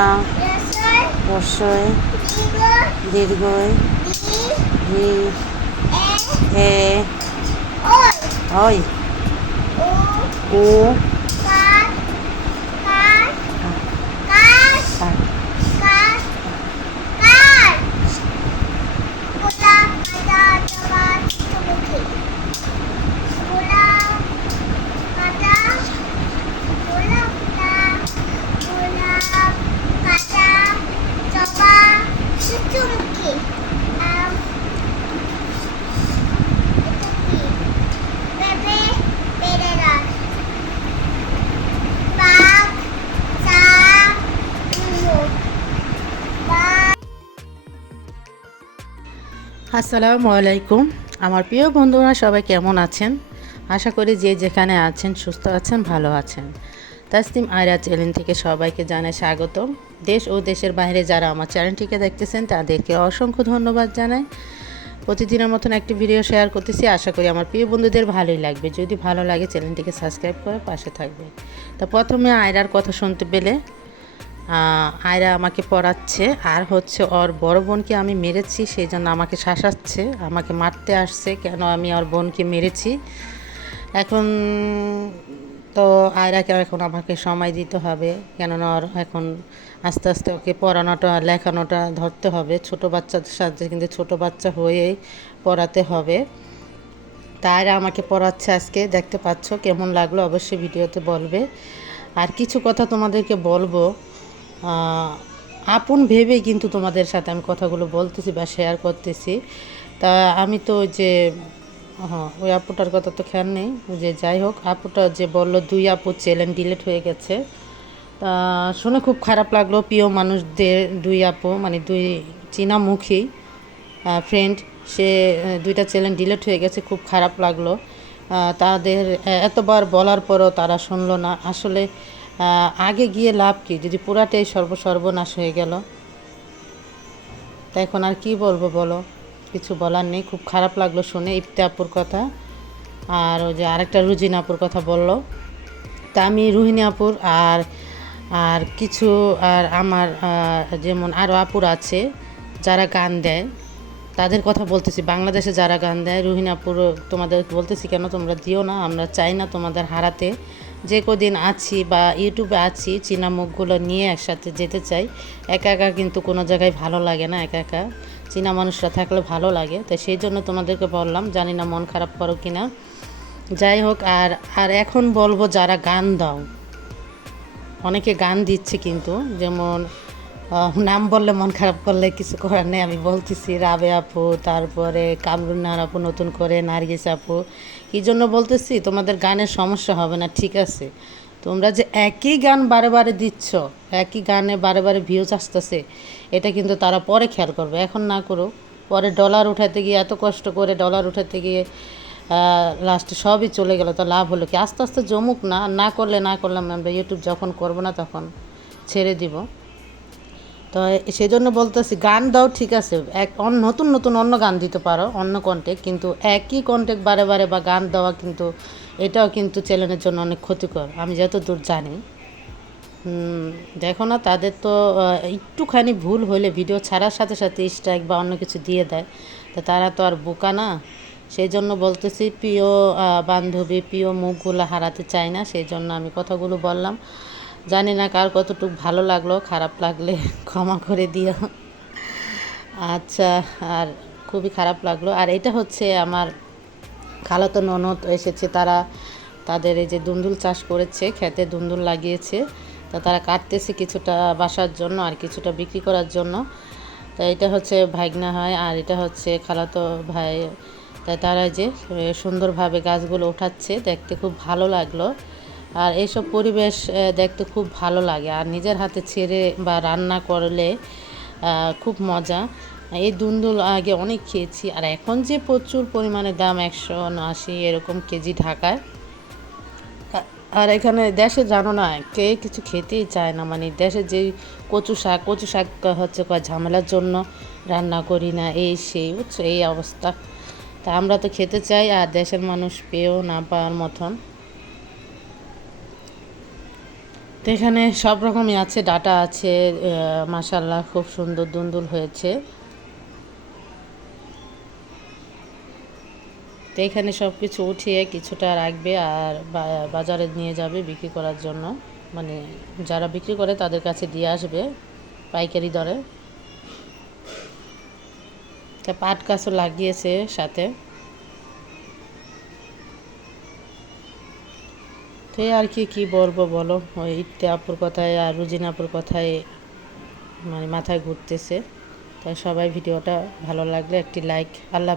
দীর্ঘ দীর্ঘই হে ওই। ওই ও উ কার কার কার কার কার কার গোলাপ কাঁচা জবা চুমুকি গোলাপ কাঁচা গোলাপ গোলাপ কাঁচা জবা সূর্যমুখী আম এটা কি পেঁপে পেরেরা বাঘ সাপ উট বাঘ আসসালামু আলাইকুম। আমার প্রিয় বন্ধুরা, সবাই কেমন আছেন? আশা করি যে যেখানে আছেন, সুস্থ আছেন, ভালো আছেন। তাসলিম আয়রা চ্যানেল থেকে সবাইকে জানাই স্বাগতম। দেশ ও দেশের বাইরে যারা আমার চ্যানেলটিকে দেখতেছেন, তাদেরকে অসংখ্য ধন্যবাদ জানাই। প্রতিদিনের মতন একটি ভিডিও শেয়ার করতেছি। আশা করি আমার প্রিয় বন্ধুদের ভালোই লাগবে। যদি ভালো লাগে, চ্যানেলটিকে সাবস্ক্রাইব করে পাশে থাকবে। তা প্রথমে আয়রার কথা শুনতে পেলে আয়রা আমাকে পড়াচ্ছে। আর হচ্ছে ওর বড় বোনকে আমি মেরেছি, সেই জন্য আমাকে শাসাচ্ছে, আমাকে মারতে আসছে, কেন আমি ওর বোনকে মেরেছি। এখন তো আয়রাকে এখন আমাকে সময় দিতে হবে, কেননা ওর এখন আস্তে আস্তে ওকে পড়ানোটা, লেখানোটা ধরতে হবে। ছোট বাচ্চাদের সাথে কিন্তু ছোট বাচ্চা হয়েই পড়াতে হবে। তাইরা আমাকে পড়াচ্ছে আজকে, দেখতে পাচ্ছ, কেমন লাগল অবশ্যই ভিডিওতে বলবে। আর কিছু কথা তোমাদেরকে বলব আপন ভেবেই কিন্তু তোমাদের সাথে আমি কথাগুলো বলতেছি বা শেয়ার করতেছি। তা আমি তো যে হ্যাঁ ওই আপুটার কথা তো খেয়াল নেই। যে যাই হোক, আপুটা যে বলল, দুই আপুর চ্যানেল ডিলিট হয়ে গেছে। তা শুনে খুব খারাপ লাগল, প্রিয় মানুষদের দুই আপু মানে দুই চীনামুখী ফ্রেন্ড সে দুইটা চ্যানেল ডিলিট হয়ে গেছে, খুব খারাপ লাগল। তাদের, এতবার বলার পরও তারা শুনলো না। আসলে আগে গিয়ে লাভ কি? যদি পুরাটাই সর্ব সর্বনাশ হয়ে গেল, তা এখন আর কি বলব বলো? কিছু বলার নেই, খুব খারাপ লাগল শুনে ইফতে আপুর কথা। আর ওই যে আরেকটা রুজিন আপুর কথা বলল। তা আমি রোহিণী আপুর আর আর কিছু, আর আমার যেমন আরও আপুর আছে, যারা গান দেয়, তাদের কথা বলতেছি। বাংলাদেশে যারা গান দেয় রোহিণী আপুর তোমাদের বলতেছি, কেন তোমরা দিও না? আমরা চাই না তোমাদের হারাতে। যে কদিন আছি বা ইউটিউবে আছি, চীনা মুখগুলো নিয়ে একসাথে যেতে চাই। একা একা কিন্তু কোনো জায়গায় ভালো লাগে না, একা একা। চীনা মানুষরা থাকলে ভালো লাগে। তো সেই জন্য তোমাদেরকে বললাম, জানি না মন খারাপ করো কি না। যাই হোক, আর আর এখন বলব যারা গান দাও। অনেকে গান দিচ্ছে কিন্তু, যেমন নাম বললে মন খারাপ করলে কিছু করার নেই, আমি বলতেছি, রাবে আপু, তারপরে কামরুন্নার আপু নতুন করে, নার্গিস আপু। কী জন্য বলতেছি, তোমাদের গানের সমস্যা হবে না, ঠিক আছে। তোমরা যে একই গান বারে বারে দিচ্ছ, একই গানে বারে বারে ভিউজ আসতেছে, এটা কিন্তু তারা পরে খেয়াল করবে। এখন না করো পরে ডলার উঠাতে গিয়ে এত কষ্ট করে ডলার উঠাতে গিয়ে লাস্টে সবই চলে গেল, তো লাভ হলো কি? আস্তে আস্তে জমুক না না করলে, না করলাম আমরা ইউটিউব যখন করব না তখন ছেড়ে দিব। তো সেই জন্য বলতেছি, গান দাও, ঠিক আছে। এক অন নতুন নতুন অন্য গান দিতে পারো, অন্য কন্টেক্ট কিন্তু একই কন্টেক্ট বারে বারে বা গান দেওয়া কিন্তু এটাও কিন্তু চ্যানেলের জন্য অনেক ক্ষতিকর। আমি যতদূর জানি। দেখো না, তাদের তো একটুখানি ভুল হলে ভিডিও ছাড়ার সাথে সাথে স্ট্রাইক বা অন্য কিছু দিয়ে দেয়। তা তারা তো আর বোকা না। সেই জন্য বলতেছি, প্রিয় বান্ধবী, প্রিয় মুখগুলো হারাতে চাই না। সেই জন্য আমি কথাগুলো বললাম। জানি না কার কতটুকু ভালো লাগল, খারাপ লাগলে ক্ষমা করে দিও। আচ্ছা আর খুবই খারাপ লাগল। আর এটা হচ্ছে আমার খালাতো ননদ এসেছে, তারা তাদের এই যে দুন্দুল চাষ করেছে, খেতে দুন্দুল লাগিয়েছে। তা তারা কাটতেছে কিছুটা বাসার জন্য আর কিছুটা বিক্রি করার জন্য। তা এটা হচ্ছে ভাগনা হয়, আর এটা হচ্ছে খালাতো ভাই। তাই তারা যে সুন্দরভাবে গাছগুলো ওঠাচ্ছে, দেখতে খুব ভালো লাগল। আর এইসব পরিবেশ দেখতে খুব ভালো লাগে। আর নিজের হাতে ছেড়ে বা রান্না করলে খুব মজা। এই দুন্দুল আগে অনেক খেয়েছি, আর এখন যে প্রচুর পরিমাণে দাম, একশো আশি, এরকম কেজি ঢাকায়। আর এখানে দেশে জানো না, কে কিছু খেতেই চায় না। মানে দেশে যে কচু শাক কচু শাক হচ্ছে কয় ঝামেলার জন্য রান্না করি না, এই সেই, বুঝছ? এই অবস্থা। তা আমরা তো খেতে চাই, আর দেশের মানুষ পেয়েও না পাওয়ার মতন। তো এখানে সব রকমই আছে, ডাটা আছে মাসাল্লাহ খুব সুন্দর দুন্দুল হয়েছে। তো এখানে সব কিছু উঠিয়ে কিছুটা রাখবে আর বাজারে নিয়ে যাবে বিক্রি করার জন্য। মানে যারা বিক্রি করে তাদের কাছে দিয়ে আসবে পাইকারি দরে। তা পাট গাছও লাগিয়েছে সাথে। তো আর কি কি বলব বলো? ওই ইত্তে আপুর কথায় আর রুজিন আপুর কথায় মানে মাথায় ঘুরতেছে। তাই সবাই ভিডিওটা ভালো লাগলে একটি লাইক আল্লাহ